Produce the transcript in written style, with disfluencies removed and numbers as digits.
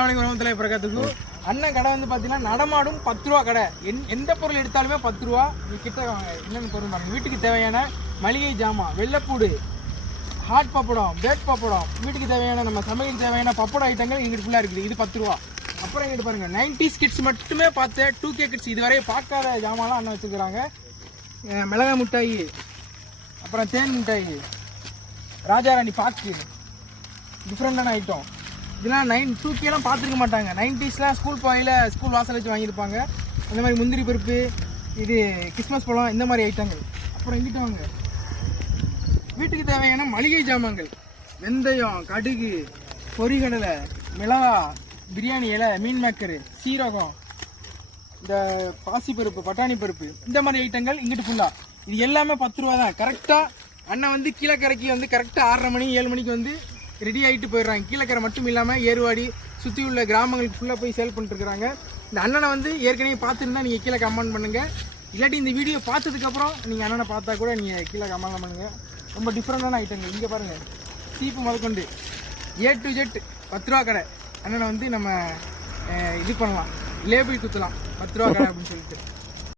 அண்ணன் கடை வந்து பாத்தீங்கன்னா நடமாடும் 10 ரூபா கடை. எந்த பொருள் எடுத்தாலுமே 10 ரூபா. கிட்ட வாங்க, என்னென்ன பொருள் பாருங்க. வீட்டுக்கு தேவையான மளிகை ஜாமான், வெள்ளைப்பூடு, ஹாட் பப்படம், பேக் பப்படம், வீட்டுக்கு தேவையான நம்ம சமையல் தேவையான பப்படம் ஐட்டங்கள் எங்கிட்ட ஃபுல்லாக இருக்குது. இது 10 ரூபா. அப்புறம் எங்கிட்ட பாருங்க 90s கிட்ஸ் மட்டுமே பார்த்து 2K கிட்ஸ் இதுவரை பார்க்காத ஜாமான்லாம் அண்ணன் வச்சுக்கிறாங்க. மிளகாய் மிட்டாயி, அப்புறம் தேன் மிட்டாயி, ராஜாராணி பாக்கு, டிஃப்ரெண்டான ஐட்டம். இதெல்லாம் 2Kலாம் பார்த்துருக்க மாட்டாங்க. 90ஸ்லாம் ஸ்கூல் போகையில் ஸ்கூல் வாசல் வச்சு வாங்கியிருப்பாங்க. அந்த மாதிரி முந்திரி பருப்பு, இது கிறிஸ்மஸ் பழம், இந்த மாதிரி ஐட்டங்கள். அப்புறம் எங்கிட்ட வாங்க, வீட்டுக்கு தேவையான மளிகை ஜாமான்கள், வெந்தயம், கடுகு, பொரிகடலை, மிளகா, பிரியாணி இலை, மீன் மேக்கரு, சீரகம், இந்த பாசிப்பருப்பு, பட்டாணி பருப்பு, இந்த மாதிரி ஐட்டங்கள் இங்கிட்டு ஃபுல்லாக. இது எல்லாமே 10 ரூபா தான். கரெக்டாக அண்ணன் வந்து கீழக்கரைக்கு வந்து கரெக்டாக 6:30 மணி 7 மணிக்கு வந்து ரெடி ஆகிட்டு போயிடுறாங்க. கீழக்கரை மட்டும் இல்லாமல் ஏறுவாடி சுற்றி உள்ள கிராமங்களுக்கு ஃபுல்லாக போய் சேல் பண்ணிட்டுருக்காங்க. இந்த அண்ணனை வந்து ஏற்கனவே பார்த்துருந்தா நீங்கள் கீழே கமெண்ட் பண்ணுங்கள். இல்லாட்டி இந்த வீடியோ பார்த்ததுக்கப்புறம் நீங்கள் அண்ணனை பார்த்தா கூட நீங்கள் கீழே கமெண்ட் பண்ணுங்கள். ரொம்ப டிஃப்ரெண்டான ஐட்டங்கள். இங்கே பாருங்கள், சீப்பு முதற்கொண்டு A to Z 10 ரூபா கடை. அண்ணனை வந்து நம்ம இது பண்ணலாம், லேபிள் குத்தலாம் 10 ரூபா கடை அப்படின்னு சொல்லிட்டு.